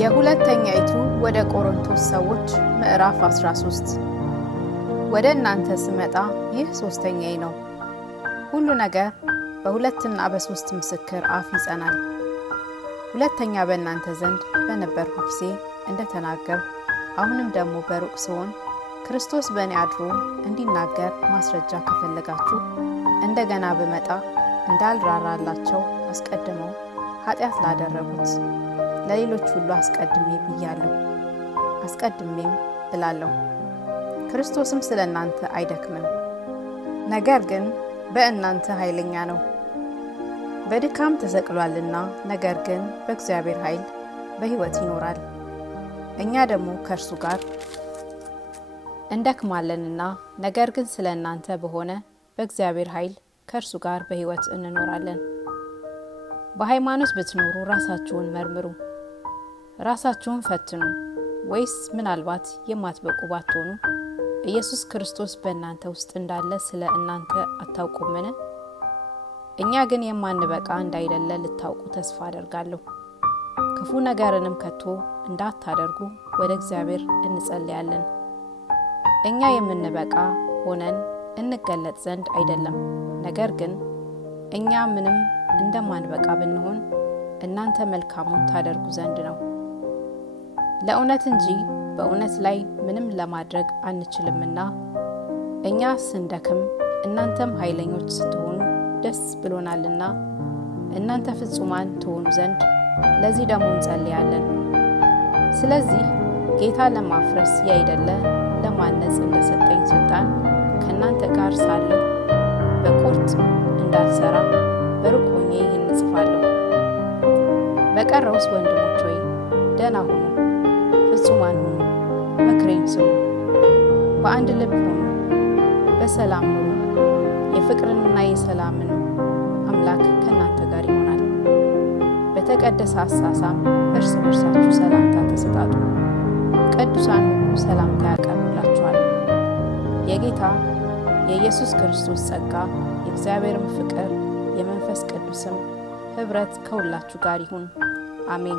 የሁለተኛይቱ ወደ ቆሮንቶስ ሰዎች ምዕራፍ 13 ወደ እናንተ ስመጣ ይህ ሶስተኛዬ ነው። ሁሉ ነገር በሁለትና በሶስት ምስክር አፍ ይጸናል። ሁለተኛ በእናንተ ዘንድ በነበርኩ ጊዜ እንደተናገርኩ አሁንም ደግሞ በሩቅ ስሆን ክርስቶስ በእኔ አድሮ እንዲናገር ማስረጃ ከፈለጋችሁ እንደገና ብመጣ እንዳልራራላቸው አስቀድመው ኃጢአት ላደረጉት ለሌሎች ሁሉ አስቀድሜ ብያለሁ፣ አስቀድሜም እላለሁ። ክርስቶስም ስለ እናንተ አይደክምም፣ ነገር ግን በእናንተ ኃይለኛ ነው። በድካም ተሰቅሏልና፣ ነገር ግን በእግዚአብሔር ኃይል በሕይወት ይኖራል። እኛ ደግሞ ከእርሱ ጋር እንደክማለንና፣ ነገር ግን ስለ እናንተ በሆነ በእግዚአብሔር ኃይል ከእርሱ ጋር በሕይወት እንኖራለን። በሃይማኖት ብትኖሩ ራሳችሁን መርምሩ፣ ራሳችሁን ፈትኑ። ወይስ ምናልባት የማትበቁ ባትሆኑ ኢየሱስ ክርስቶስ በእናንተ ውስጥ እንዳለ ስለ እናንተ አታውቁምን? እኛ ግን የማንበቃ እንዳይደለ ልታውቁ ተስፋ አደርጋለሁ። ክፉ ነገርንም ከቶ እንዳታደርጉ ወደ እግዚአብሔር እንጸልያለን። እኛ የምንበቃ ሆነን እንገለጥ ዘንድ አይደለም፣ ነገር ግን እኛ ምንም እንደማንበቃ ብንሆን እናንተ መልካሙን ታደርጉ ዘንድ ነው። ለእውነት እንጂ በእውነት ላይ ምንም ለማድረግ አንችልምና፣ እኛ ስንደክም እናንተም ኃይለኞች ስትሆኑ ደስ ብሎናልና፣ እናንተ ፍጹማን ትሆኑ ዘንድ ለዚህ ደግሞ እንጸልያለን። ስለዚህ ጌታ ለማፍረስ ያይደለ ለማነጽ እንደሰጠኝ ስልጣን ከእናንተ ጋር ሳለሁ በቁርጥ እንዳልሰራ በሩቅ ሆኜ ይህን እጽፋለሁ። በቀረውስ ወንድሞች ሆይ ደህና ሁኑ፣ ፍጹማን ሁኑ፣ ምክሬን ስሙ፣ በአንድ ልብ ሁኑ፣ በሰላም ኑሩ። የፍቅርንና የሰላምን አምላክ ከእናንተ ጋር ይሆናል። በተቀደሰ አሳሳም እርስ በርሳችሁ ሰላምታ ተሰጣጡ። ቅዱሳን ሁሉ ሰላምታ ያቀርቡላችኋል። የጌታ የኢየሱስ ክርስቶስ ጸጋ፣ የእግዚአብሔርም ፍቅር፣ የመንፈስ ቅዱስም ኅብረት ከሁላችሁ ጋር ይሁን። አሜን።